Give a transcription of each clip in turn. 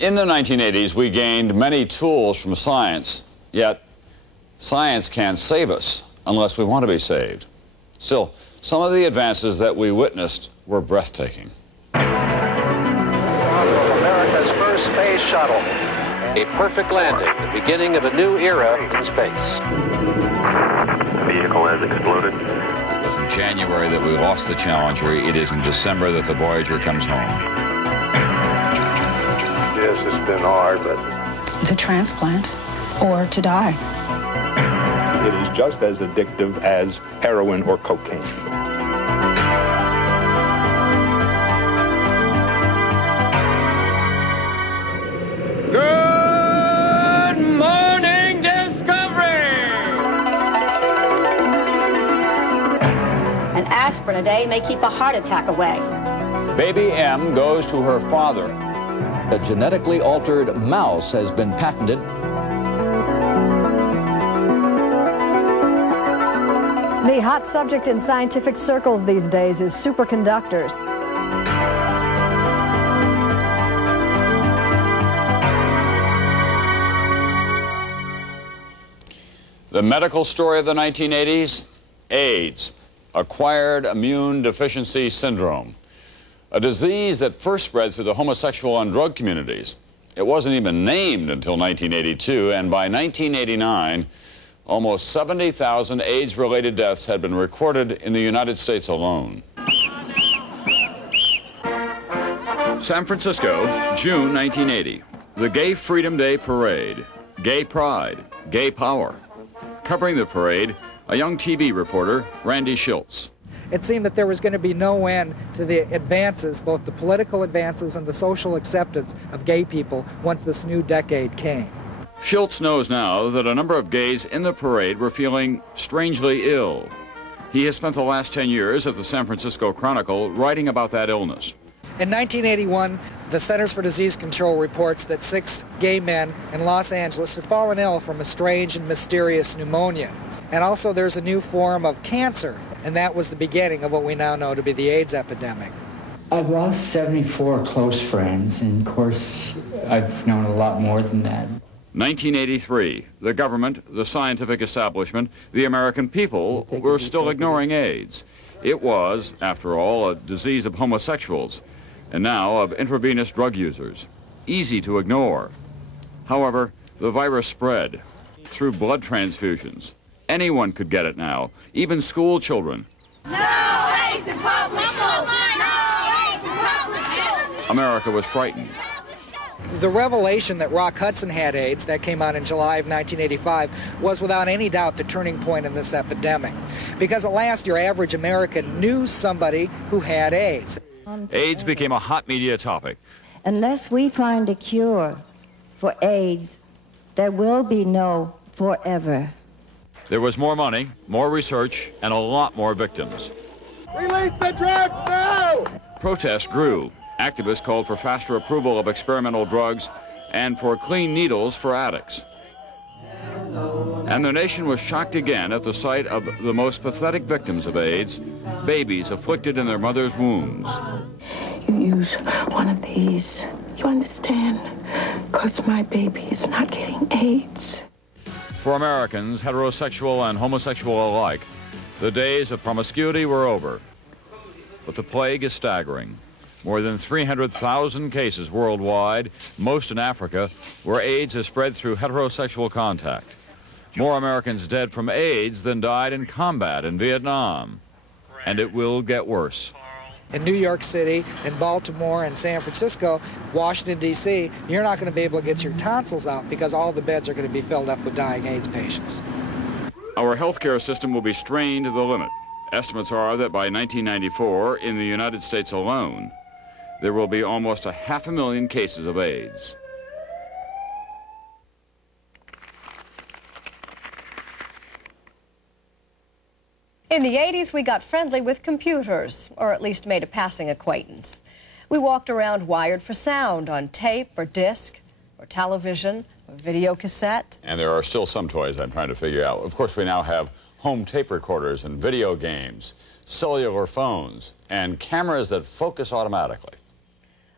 In the 1980s, we gained many tools from science, yet science can't save us unless we want to be saved. Still, some of the advances that we witnessed were breathtaking. America's first space shuttle. A perfect landing, the beginning of a new era in space. The vehicle has exploded. It was in January that we lost the Challenger. It is in December that the Voyager comes home. Yes, it's been hard, but... To transplant or to die. It is just as addictive as heroin or cocaine. Good morning, Discovery! An aspirin a day may keep a heart attack away. Baby M goes to her father. A genetically altered mouse has been patented. The hot subject in scientific circles these days is superconductors. The medical story of the 1980s, AIDS, acquired immune deficiency syndrome, a disease that first spread through the homosexual and drug communities. It wasn't even named until 1982, and by 1989, almost 70,000 AIDS-related deaths had been recorded in the United States alone. San Francisco, June 1980. The Gay Freedom Day Parade, Gay Pride, Gay Power. Covering the parade, a young TV reporter, Randy Schultz. It seemed that there was going to be no end to the advances, both the political advances and the social acceptance of gay people once this new decade came. Schultz knows now that a number of gays in the parade were feeling strangely ill. He has spent the last 10 years at the San Francisco Chronicle writing about that illness. In 1981, the Centers for Disease Control reports that 6 gay men in Los Angeles had fallen ill from a strange and mysterious pneumonia. And also there's a new form of cancer, and that was the beginning of what we now know to be the AIDS epidemic. I've lost 74 close friends, and of course, I've known a lot more than that. 1983, the government, the scientific establishment, the American people were still ignoring AIDS. It was, after all, a disease of homosexuals, and now of intravenous drug users. Easy to ignore. However, the virus spread through blood transfusions. Anyone could get it now, even school children. No AIDS in public school! No AIDS in public school! America was frightened. The revelation that Rock Hudson had AIDS, that came out in July of 1985, was without any doubt the turning point in this epidemic. Because at last, your average American knew somebody who had AIDS. AIDS became a hot media topic. Unless we find a cure for AIDS, there will be no forever. There was more money, more research, and a lot more victims. Release the drugs now! Protests grew. Activists called for faster approval of experimental drugs and for clean needles for addicts. And the nation was shocked again at the sight of the most pathetic victims of AIDS, babies afflicted in their mother's wombs. You use one of these, you understand? Because my baby is not getting AIDS. For Americans, heterosexual and homosexual alike, the days of promiscuity were over. But the plague is staggering. More than 300,000 cases worldwide, most in Africa, where AIDS is spread through heterosexual contact. More Americans dead from AIDS than died in combat in Vietnam. And it will get worse. In New York City, in Baltimore, and San Francisco, Washington, D.C., you're not going to be able to get your tonsils out because all the beds are going to be filled up with dying AIDS patients. Our healthcare system will be strained to the limit. Estimates are that by 1994, in the United States alone, there will be almost 500,000 cases of AIDS. In the 80s, we got friendly with computers, or at least made a passing acquaintance. We walked around wired for sound on tape or disc or television or video cassette. And there are still some toys I'm trying to figure out. Of course, we now have home tape recorders and video games, cellular phones, and cameras that focus automatically.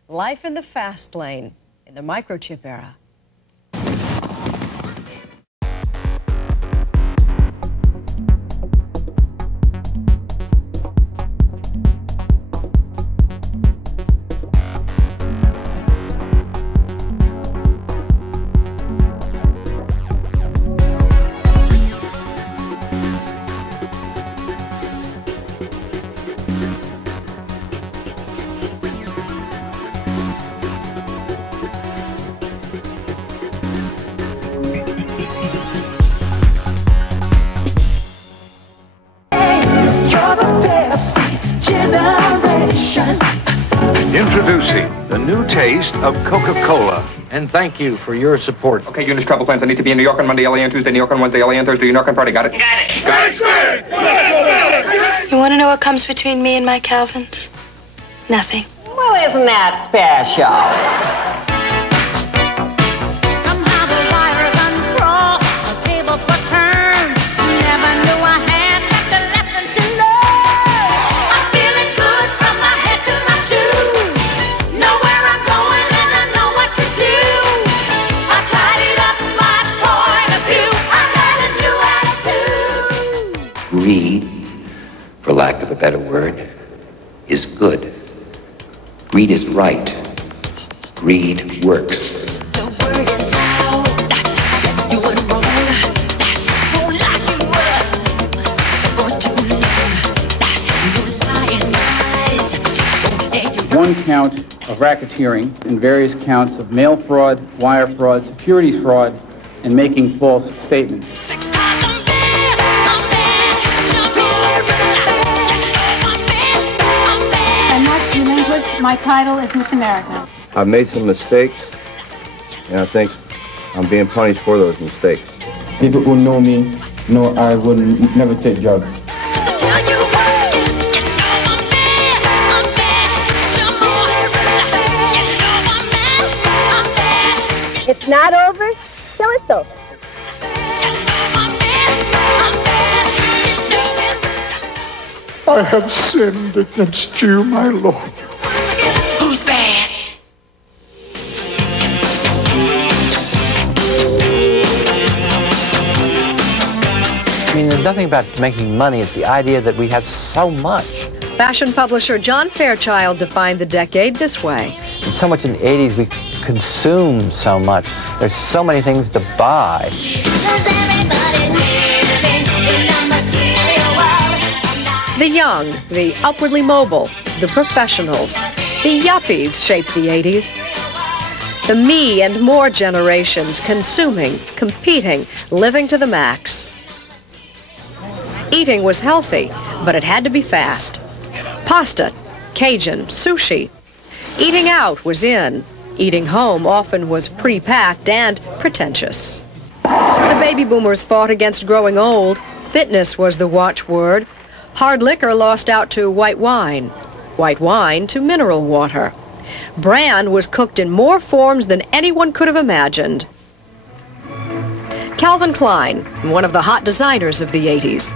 Life in the fast lane in in the microchip era. Introducing the new taste of Coca-Cola. And thank you for your support. Okay, units, travel plans. I need to be in New York on Monday, LA on Tuesday, New York on Wednesday, LA on Thursday, New York on Friday. Got it? Got it. Got it. You want to know what comes between me and my Calvins? Nothing. Well, isn't that special? Greed, for lack of a better word, is good. Greed is right. Greed works. One count of racketeering and various counts of mail fraud, wire fraud, securities fraud, and making false statements. My title is Miss America. I've made some mistakes, and I think I'm being punished for those mistakes. People who know me know I would never take drugs. It's not over till it's over. I have sinned against you, my Lord. Who's bad? I mean, there's nothing about making money. It's the idea that we have so much. Fashion publisher John Fairchild defined the decade this way. And so much in the 80s, we consumed so much. There's so many things to buy. The young, the upwardly mobile, the professionals, the yuppies shaped the 80s. The me and more generations consuming, competing, living to the max. Eating was healthy, but it had to be fast. Pasta, Cajun, sushi. Eating out was in. Eating home often was pre-packed and pretentious. The baby boomers fought against growing old. Fitness was the watchword. Hard liquor lost out to white wine to mineral water. Bran was cooked in more forms than anyone could have imagined. Calvin Klein, one of the hot designers of the 80s.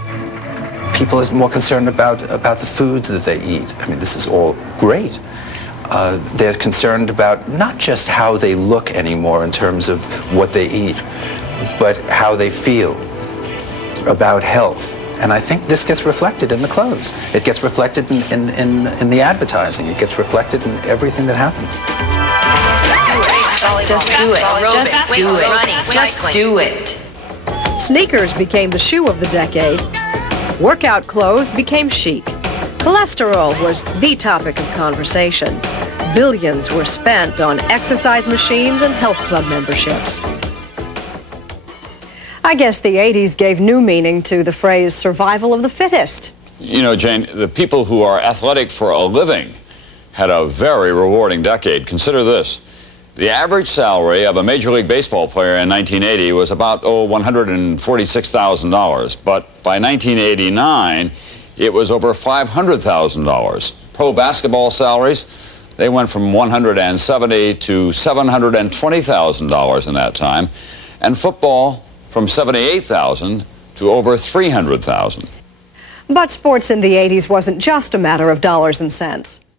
People are more concerned about the foods that they eat. I mean, this is all great. They're concerned about not just how they look anymore in terms of what they eat, but how they feel, about health. And I think this gets reflected in the clothes. It gets reflected in the advertising. It gets reflected in everything that happens. Just do it. Just do it. Just do it. Sneakers became the shoe of the decade. Workout clothes became chic. Cholesterol was the topic of conversation. Billions were spent on exercise machines and health club memberships. I guess the 80s gave new meaning to the phrase survival of the fittest. You know, Jane, the people who are athletic for a living had a very rewarding decade. Consider this. The average salary of a Major League Baseball player in 1980 was about, $146,000. But by 1989, it was over $500,000. Pro basketball salaries, they went from $170,000 to $720,000 in that time. And football, from $78,000 to over $300,000. But sports in the 80s wasn't just a matter of dollars and cents.